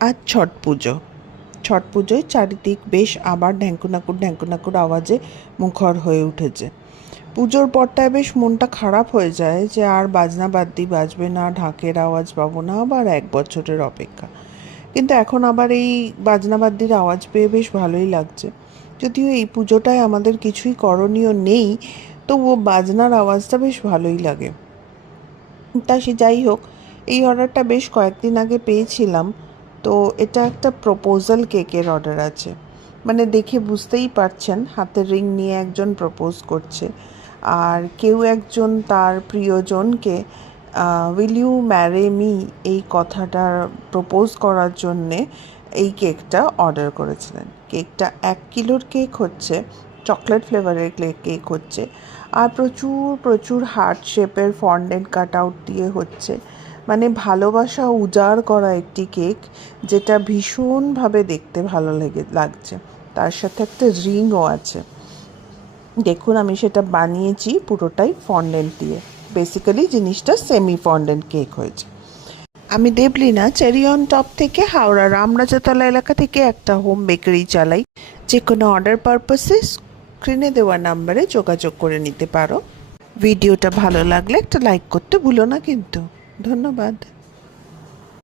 আজ ছট পুজো। ছট পুজোয় চারিদিক বেশ আবার ঢ্যাঙ্কুনাকুর ঢ্যাঙ্কুনাকুর আওয়াজে মুখর হয়ে উঠেছে। পুজোর পরটায় বেশ মনটা খারাপ হয়ে যায় যে আর বাজনা বাদ্যি বাজবে না, ঢাকের আওয়াজ পাবো না, আবার এক বছরের অপেক্ষা। কিন্তু এখন আবার এই বাজনা বাদ্যির আওয়াজ পেয়ে বেশ ভালোই লাগছে। যদিও এই পুজোটায় আমাদের কিছুই করণীয় নেই, তবুও বাজনার আওয়াজটা বেশ ভালোই লাগে। তা সে যাই হোক, এই অর্ডারটা বেশ কয়েকদিন আগে পেয়েছিলাম। তো এটা একটা প্রপোজাল কেকের অর্ডার আছে। মানে দেখে বুঝতেই পারছেন, হাতের রিং নিয়ে একজন প্রপোজ করছে। আর কেউ একজন তার প্রিয়জনকে উইল ইউ ম্যারে মি এই কথাটা প্রপোজ করার জন্যে এই কেকটা অর্ডার করেছিলেন। কেকটা এক কিলোর কেক হচ্ছে চকলেট ফ্লেভারের কেক হচ্ছে। আর প্রচুর প্রচুর হার্ট শেপের ফন্ডেন্ট কাট আউট দিয়ে হচ্ছে। মানে ভালোবাসা উজাড় করা একটি কেক যেটা ভীষণভাবে দেখতে ভালো লেগে, লাগছে। তার সাথে একটা রিংও আছে। দেখুন, আমি সেটা বানিয়েছি পুরোটাই ফন্ডেন্ট দিয়ে। বেসিক্যালি জিনিসটা সেমি ফন্ডেন্ট কেক হয়েছে। আমি দেবলিনা চেরি অন টপ থেকে হাওড়া রামরাজাতলা এলাকা থেকে একটা হোম বেকারি চালাই। যে কোনো অর্ডার পারপাসে স্ক্রিনে দেওয়া নাম্বারে যোগাযোগ করে নিতে পারো। ভিডিওটা ভালো লাগলে একটা লাইক করতে ভুলো না কিন্তু। ধন্যবাদ।